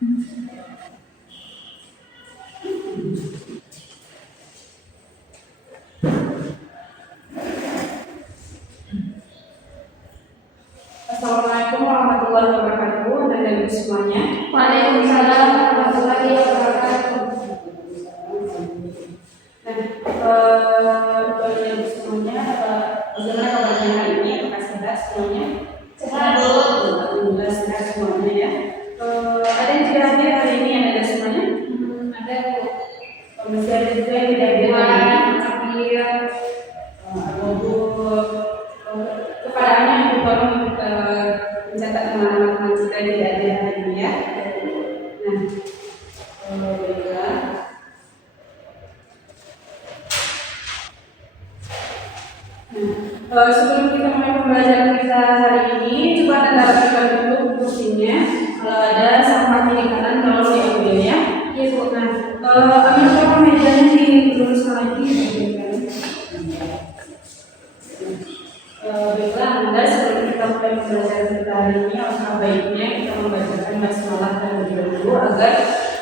Assalamualaikum warahmatullahi wabarakatuh. Dan dari semuanya. Waalaikumsalam warahmatullahi wabarakatuh. Dari semuanya, bagaimana kabarnya hari ini? Apakah sehat semuanya? Sehat. Alhamdulillah sehat semuanya ya. Ada yang tidak hadir hari ini? Ada semuanya? Ada Bu. Masih ada juga yang tidak hadir hari ini. Alhamdulillah. Kepada Anda yang tolong mencatat nama teman-teman kita yang tidak hadir hari ini ya. Baiklah. Sebelum kita mulai pembelajaran kita hari ini, coba Anda rapikan dulu kursinya. Kalau ada sampah kiri kanan tolong diambil ya. Iya Bu. Ambil coba mejanya diluruskan lagi. Baiklah Anda, sebelum kita mulai pembelajaran kita hari ini, alangkah baiknya kita membacakan basmalah terlebih dahulu agar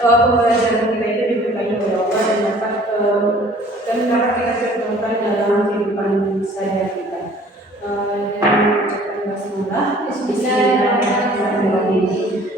pembelajaran kita itu diberkahi oleh Allah dan dapat kita contohkan dalam kehidupan sehari-hari kita. Dan mengucapkan basmalah. Bismillahirrahmanirrahim.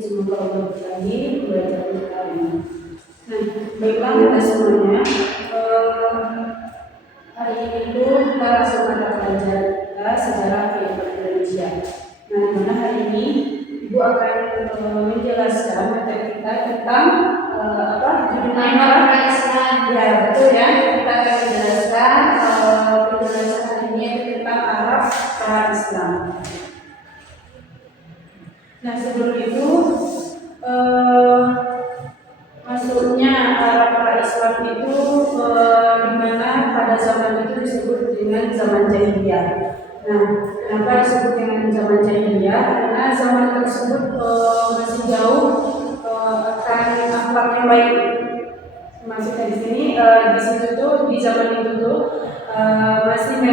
Semoga Allah berkahi pembelajaran kita hari ini. Baiklah Anda semuanya. Hari ini itu kita langsung mata pelajaran kita sejarah kehidupan Indonesia. Di mana hari ini Ibu akan menjelaskan materi kita tentang judulnya apa? Islam. Ya betul ya. Kita akan menjelaskan penjelasan hari ini tentang Arab pra-Islam. Nah sebelum itu masuknya Arab pra-Islam itu di mana pada zaman itu disebut dengan zaman jahiliyah. Nah, kenapa disebut dengan zaman jahiliyah? Karena zaman tersebut masih jauh akan akhlak yang baik. Maksudnya di sini di situ tuh di zaman itu tuh masih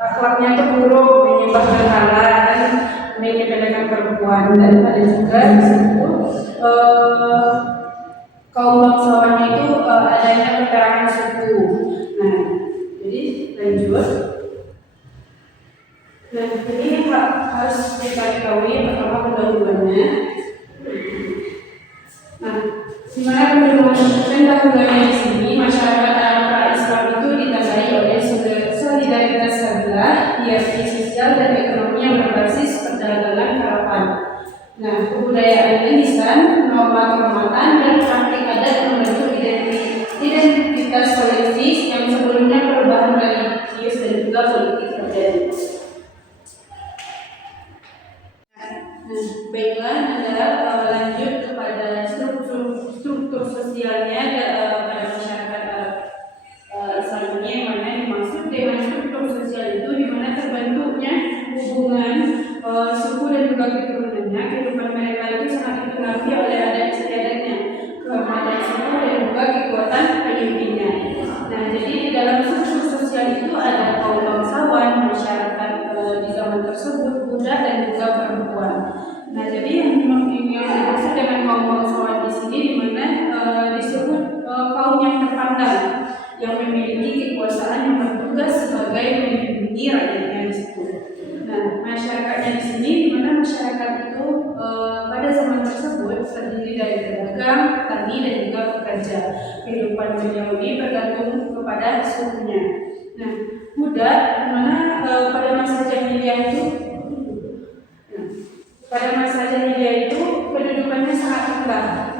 akhlaknya itu buruk, menyembah berhala dan menyepelekan perempuan, dan ada juga di situ kaum bangsawannya itu adanya peperangan suku. Nah, jadi lanjut. Nah, ini harus kita ketahui pertama pendahuluannya. Nah, dimana pendahuluannya di sini masyarakat Arab pra-Islam itu ditandai oleh solidaritas kabilah, hierarki sosial dan ekonomi yang berbasis perdagangan karavan. Nah, kebudayaannya lisan, norma kehormatan dan praktik adat membentuk identitas kolektif yang sebelumnya perubahan religius dan juga politik terjadi. Baiklah, Anda lanjut kepada struktur sosialnya pada masyarakat Islam ini, yang mana dimaksud dengan struktur sosial itu di mana terbentuknya hubungan suku dan juga keturunannya. Kehidupan mereka itu sangat dipengaruhi oleh adat istiadatnya, kehormatan suku dan juga kekuatan pemimpinnya. Nah, jadi di dalam struktur sosial itu ada kaum bangsawan, masyarakat di zaman tersebut, budak dan juga perempuan. Nah, jadi yang dimaksud dengan kaum bangsawan di sini di mana disebut kaum yang terpandang, yang memiliki kekuasaan yang bertugas sebagai melindungi rakyatnya di situ. Nah, masyarakatnya di sini di mana masyarakat itu pada zaman tersebut terdiri dari pedagang, petani dan juga pekerja. Kehidupan beliau ini bergantung kepada sukunya. Nah, budak di mana pada masa jahiliyah itu kedudukannya sangat rendah.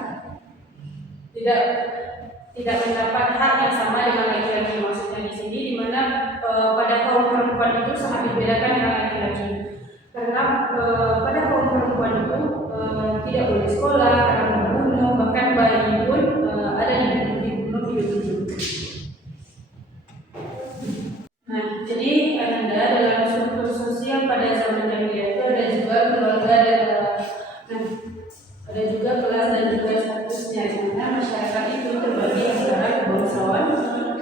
Tidak mendapat hak yang sama dengan laki-laki. Maksudnya di sini di mana pada kaum perempuan itu sangat dibedakan dengan laki-laki. Karena pada kaum perempuan itu tidak boleh sekolah karena membunuh, bahkan bayi pun ada dibunuh hidup-hidup. Nah, jadi Anda dalam struktur sosial pada zaman jahiliyah itu ada juga keluarga dan ada juga kelas dan juga statusnya, di mana masyarakat itu terbagi antara bangsawan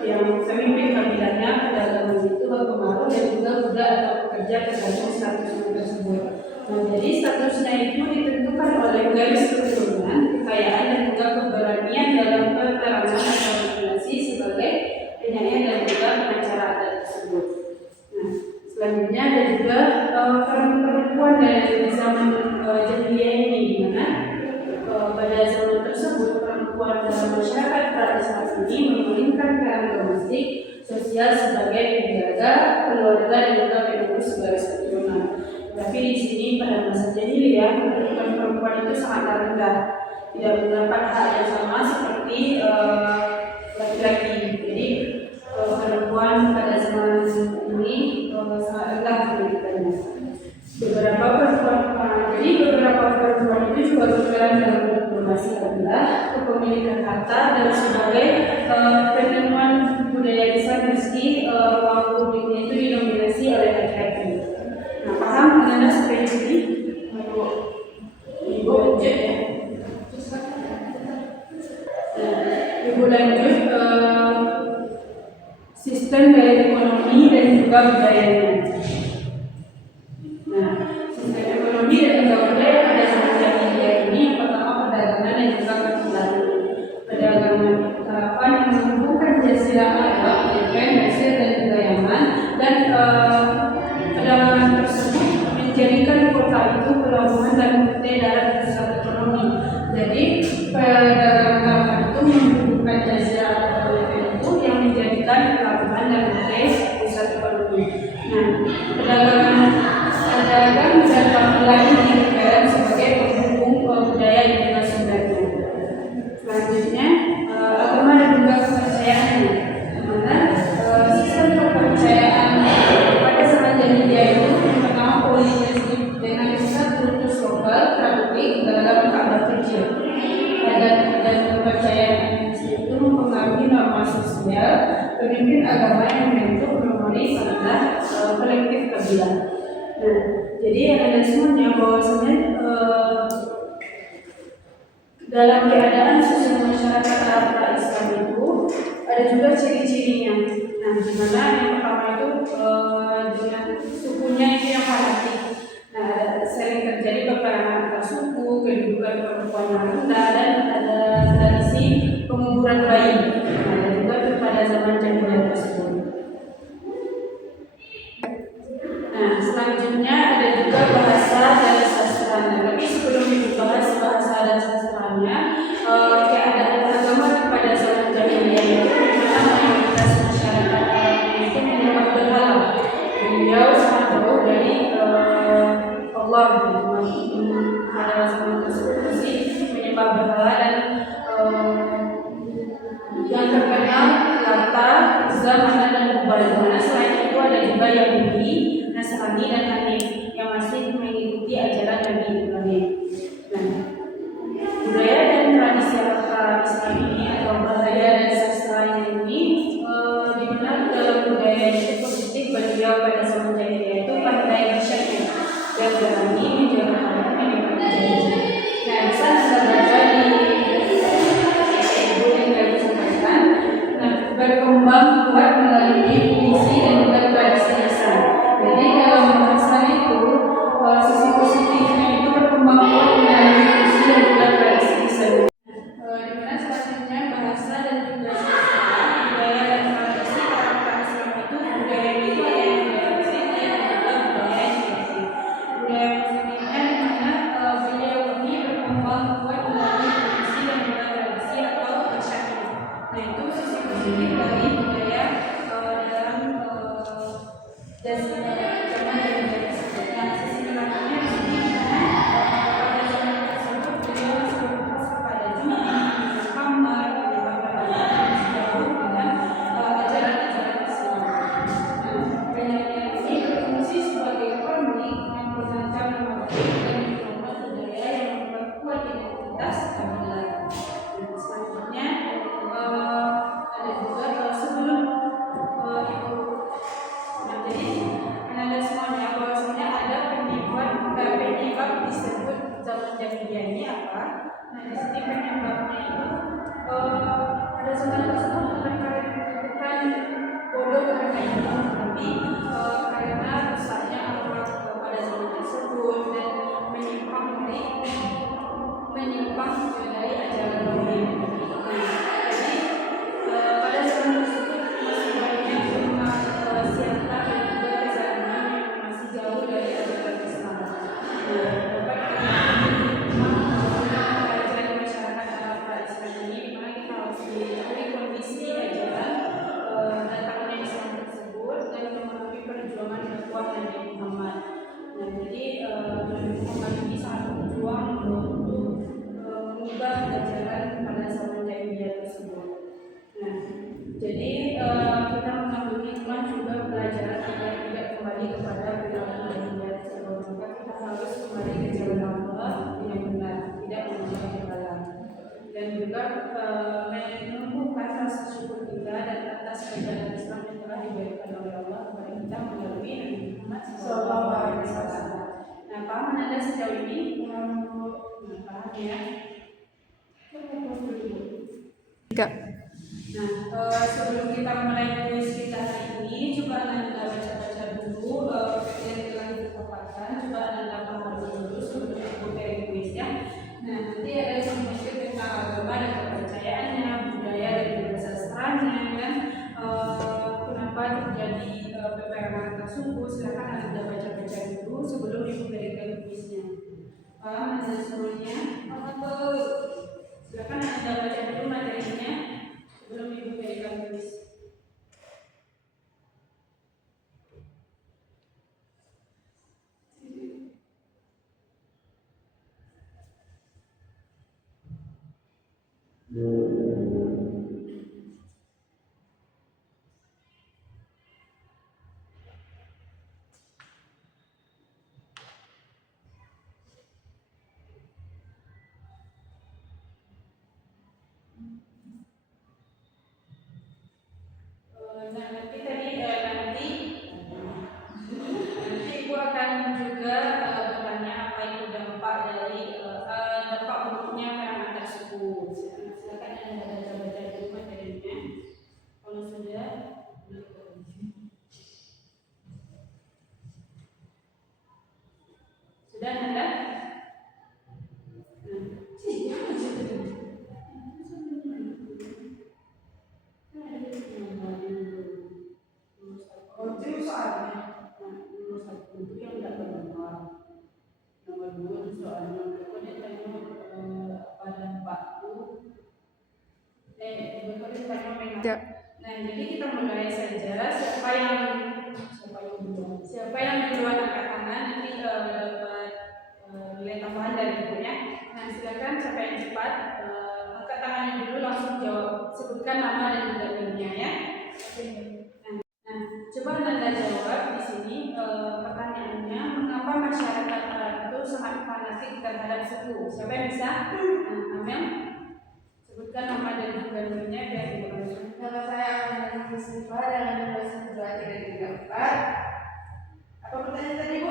yang pemimpin kabilahnya, pedagang itu berpengaruh, dan juga budak atau pekerja tergantung status tersebut. Nah, jadi statusnya itu ditentukan oleh garis struktur. sosial sebagai penjaga keluarga dan juga pengurus garis keturunan. Tapi di sini pada masa jahiliyah kedudukan perempuan itu sangat rendah, tidak mendapat hak yang sama seperti laki-laki. Jadi perempuan pada zaman ini sangat rendah pendidikannya. Beberapa perempuan itu juga berperan dalam diplomasi rendah, kepemilikan harta dan sebagai penemuan budaya desa meski ruang publiknya itu didominasi oleh laki-laki. Nah, paham mengenai seperti ini? Ibu lanjut ya. Ibu lanjut sistem dari ekonomi dan juga budayanya. Nah, sistem ekonomi dan juga budaya pada zaman jahiliyah ini yang pertama perdagangan dan juga perdagangan. Perdagangan karavan yang menghubungkan Jazirah Arab, Yemen, Mesir dan juga Yaman, dan perdagangan tersebut menjadikan kota itu pelabuhan dan rute darat pusat ekonomi. Jadi perdagangan karavan itu menghubungkan Jazirah Arab dan Yemen itu yang menjadikan pelabuhan dan rute pusat ekonomi. Nah, perdagangan dan tampilan ini diperan sebagai penghubung budaya dengan sebenarnya. Selanjutnya, agama dan juga kepercayaannya. Dimana sistem kepercayaan pada zaman jahiliyah itu yang pertama politistik dengan pusat kultus lokal Katolik dalam Ka'bah kecil. Dan kepercayaan itu mempengaruhi norma sosial pemimpin agama yang membentuk memori adalah kolektif kabilah. Nah, jadi ada semuanya bahwasanya dalam keadaan sosial masyarakat Arab Islam itu ada juga ciri-cirinya. Nah, di mana yang pertama itu dengan sukunya itu yang fanatik. Nah, sering terjadi peperangan antar suku, kedudukan perempuan yang rendah, dan ada tradisi penguburan bayi. Nah, dan juga pada zaman jahiliyah tersebut. Nah, selanjutnya ada juga bahasa dan sastranya. Tapi sebelum dibahas bahasa dan sastranya, keadaan agama pada zaman jahiliyah itu dimana mayoritas masyarakat itu menyembah berhala. Beliau sangat jauh dari Allah. Pada zaman tersebut masih menyembah berhala dan yang terkenal Lata, Uzza, Manat dan Hubal. Dimana selain itu ada juga Yahudi, Nasrani dan Hanif yang masih mengikuti ajaran Nabi Ibrahim. Nah, budaya dan tradisi Islam ini atau bahaya dan sastranya ini dimana dalam budaya itu positif beliau pada zaman jahiliyah itu pandai bersyair dan berani menjaga harta yang dipercayai. Nah, bisa Anda baca di buku yang saya sampaikan. Nah, berkembang kuat melalui puisi dan juga tradisi lisan. Jadi dalam bahasa itu sisi positifnya itu berkembang kuat melalui puisi dan juga tradisi lisan. Dimana selanjutnya bahasa dan juga sastra, budaya dan tradisi orang Islam itu budaya itu ada yang budaya positif dan juga budaya yang negatif. Budaya positifnya dimana beliau ini berkembang kuat melalui puisi dan juga tradisi atau syair. Nah, itu sisi positif dari budaya dalam dan zaman jahiliyah tersebut. Nah, sisi negatifnya di sini dimana pada zaman tersebut beliau masih berfokus kepada judi, kamar, perdagangan jauh dengan ajaran-ajaran Islam. Nah, budaya ini berfungsi sebagai konflik yang mengancam nama baik dan membangun budaya yang memperkuat identitas kabilah. Nah, selanjutnya ada juga sebelum itu. Nah, jadi ada semuanya bahwasanya ada penyebab disebut zaman jahiliyah ini apa? Nah, di sini penyebabnya itu pada zaman tersebut bukan bodoh karena itu, tapi karena rusaknya akhlak pada zaman tersebut dan menyimpang dari ajaran Nabi. Nah, jadi pada zaman tersebut masih banyak umat siapa dan juga kezaliman yang masih jauh dari ajaran Islam. Dapat ajaran masyarakat Arab Islam ini, dimana kita harus mengetahui kondisi ajaran dan tahun Islam ajaran Islam yang telah diberikan oleh Allah kepada kita melalui Nabi Muhammad SAW. Nah, paham Anda sejauh ini? Paham ya? Enggak. Nah, sebelum kita mulai kuis kita hari ini, coba Anda baca-baca dulu yang telah dipaparkan. Coba Anda pahami dulu sebelum kita mulai kuisnya. Nah, nanti ada sedikit tentang agama dan kepercayaannya, budaya dan juga sastranya, dan kenapa terjadi peperangan tersebut. Silakan Anda baca-baca dulu sebelum diberikan kuisnya. Paham Anda semuanya? Silakan Anda baca dulu materinya sebelum diberikan kuis. Nah, nanti Ibu akan juga bertanya apa itu dampak dari dampak buruknya perangan tersebut. Silakan Anda baca-baca dulu materinya. Kalau sudah Anda? Itu soalnya nomor satu itu yang tidak benar. Nomor dua itu soalnya pokoknya tanya apa dampak itu. Pokoknya tanya memang. Nah, jadi kita mulai saja. Siapa yang duluan angkat tangan nanti dapat nilai tambahan dari ibunya. Nah, silakan siapa yang cepat angkat tangannya dulu langsung jawab. Sebutkan nama dan juga timnya ya. Nah, coba Anda jawab di sini pertanyaannya, mengapa masyarakat Arab itu sangat fanatik terhadap suku? Siapa yang bisa? Amel, sebutkan nama dan juga timnya biar dilangsung. Nama saya Amanda Mustafa dengan nomor 12334. Apa pertanyaan tadi, Bu?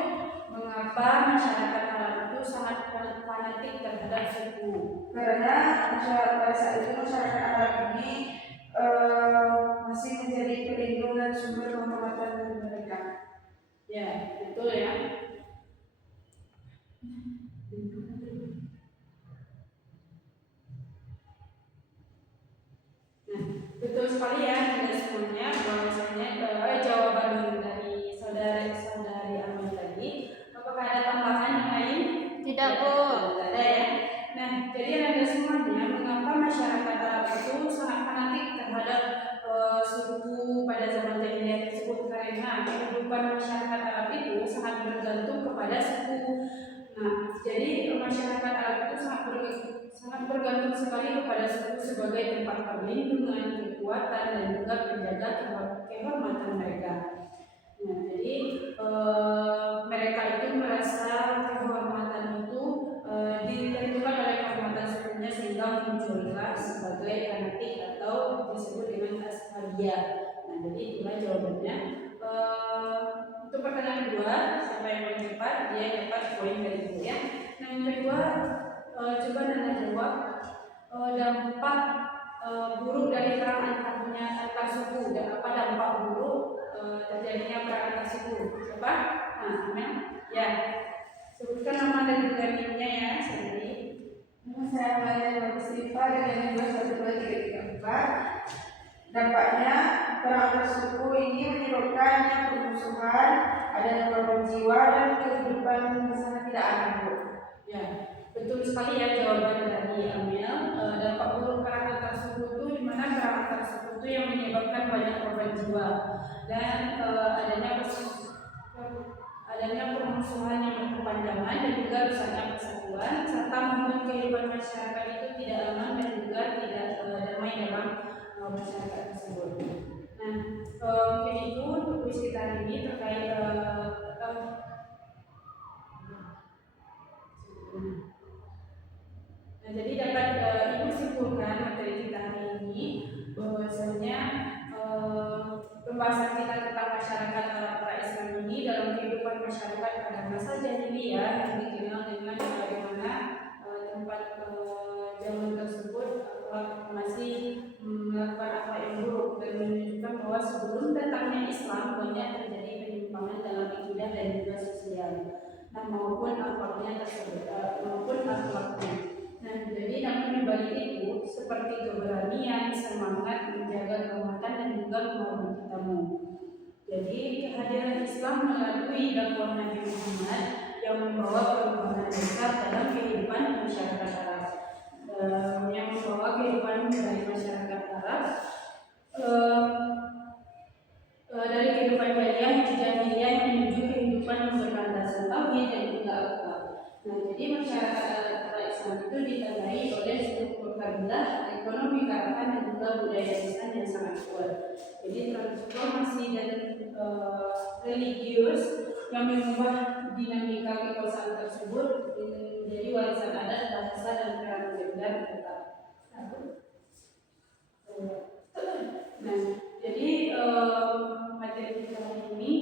Mengapa masyarakat Arab itu sangat fanatik terhadap suku? Karena pada saat itu masyarakat Arab ini masih menjadi pelindung dan sumber kehormatan bagi mereka. Ya, betul ya. Nah, betul sekali ya Anda semuanya bahwasanya jawaban dari saudari Amel tadi. Apakah ada tambahan yang lain? Tidak, Bu. Tidak ada ya. Nah, jadi Anda semuanya, mengapa masyarakat Arab itu sangat fanatik terhadap suku pada zaman jahiliyah tersebut? Karena kehidupan masyarakat Arab itu sangat bergantung kepada suku. Nah, jadi masyarakat Arab itu sangat bergantung sekali kepada suku sebagai tempat perlindungan, kekuatan, dan juga penjaga kehormatan mereka. Nah, jadi mereka itu merasa kehormatan itu ditentukan oleh kehormatan sukunya sehingga muncullah sebagai fanatik atau disebut dengan ashabia. Nah, jadi itulah jawabannya. Untuk pertanyaan kedua, siapa yang paling cepat dia dapat poin dari itu ya. Nah, yang kedua coba Anda jawab dampak buruk dari perang antar suku dan apa dampak buruk terjadinya perang antar suku. Coba, Amel, ya sebutkan nama dan juga timnya ya sendiri. Nama saya Amanda Mustafa dengan nomor 12334. Dampaknya perang antar suku ini menyebabkan permusuhan, adanya korban jiwa dan kehidupan di sana tidak aman, Bu. Ya, betul sekali ya jawaban dari Amel. Dampak buruk perang antar suku itu di mana perang antar suku itu yang menyebabkan banyak korban jiwa dan adanya permusuhan yang berkepanjangan dan juga rusaknya persatuan serta membuat kehidupan masyarakat itu tidak aman dan juga tidak damai dalam masyarakat tersebut. Nah, mungkin itu untuk kuis kita hari ini terkait nah, jadi dapat Ibu simpulkan materi kita hari ini bahwasanya pembahasan kita tentang masyarakat pra-Islam ini dalam kehidupan masyarakat pada masa jahiliyah yang dikenal dengan bagaimana tempat zaman tersebut masih melakukan apa yang buruk dan menunjukkan bahwa sebelum datangnya Islam banyak terjadi penyimpangan dalam akidah dan juga sosial, nah maupun akhlaknya tersebut maupun akhlaknya. Nah, jadi namun dibalik itu seperti keberanian, semangat menjaga kehormatan dan juga menghormati tamu. Jadi kehadiran Islam melalui dakwah Nabi Muhammad yang membawa perubahan besar dalam kehidupan masyarakat Arab, yang membawa kehidupan dari masyarakat Arab dari kehidupan jahiliyah menuju kehidupan yang berlandaskan tauhid dan juga akhlak. Nah, jadi masyarakat Islam itu ditandai oleh struktur kabilah, ekonomi kearifan dan juga budaya lisan yang sangat kuat. Jadi transformasi dan religius yang mengubah dinamika kekuasaan tersebut menjadi warisan adat, bahasa dan keragaman gender tetap. Nah, jadi materi kita hari ini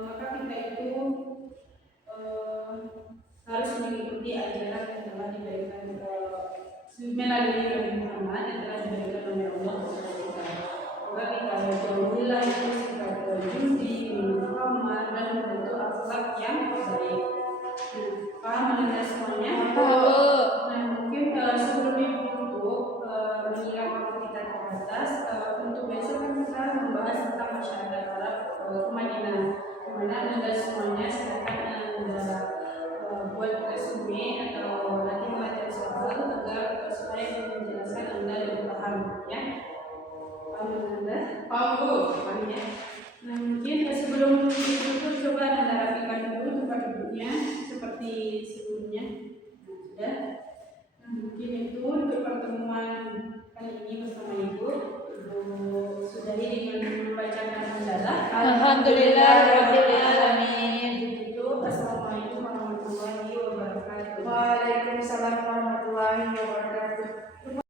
maka kita itu harus mengikuti ajaran yang telah diberikan melalui Nabi Muhammad yang telah diberikan oleh Allah kepada kita. Maka kita jauhilah itu sifat judi, minum dan membentuk akhlak yang baik. Paham mengenai semuanya? Nah, mungkin sebelum untuk mengira waktu kita terbatas, untuk besok kan kita membahas tentang masyarakat Arab Madinah, dimana anda semuanya silakan buat resume atau latihan soal agar supaya menjelaskan anda lebih paham, ya. Paham anda? Paham bu? Paham ya. Nah, mungkin sebelum itu coba anda rapikan dulu tempat duduknya seperti sebelumnya. Nah, sudah. Nah, mungkin itu untuk pertemuan kali ini bersama ibu. Ibu sudahi dengan membacakan hamdalah. Alhamdulillahirabbil alamin. Assalamualaikum warahmatullahi wabarakatuh. Waalaikumsalam warahmatullahi wabarakatuh.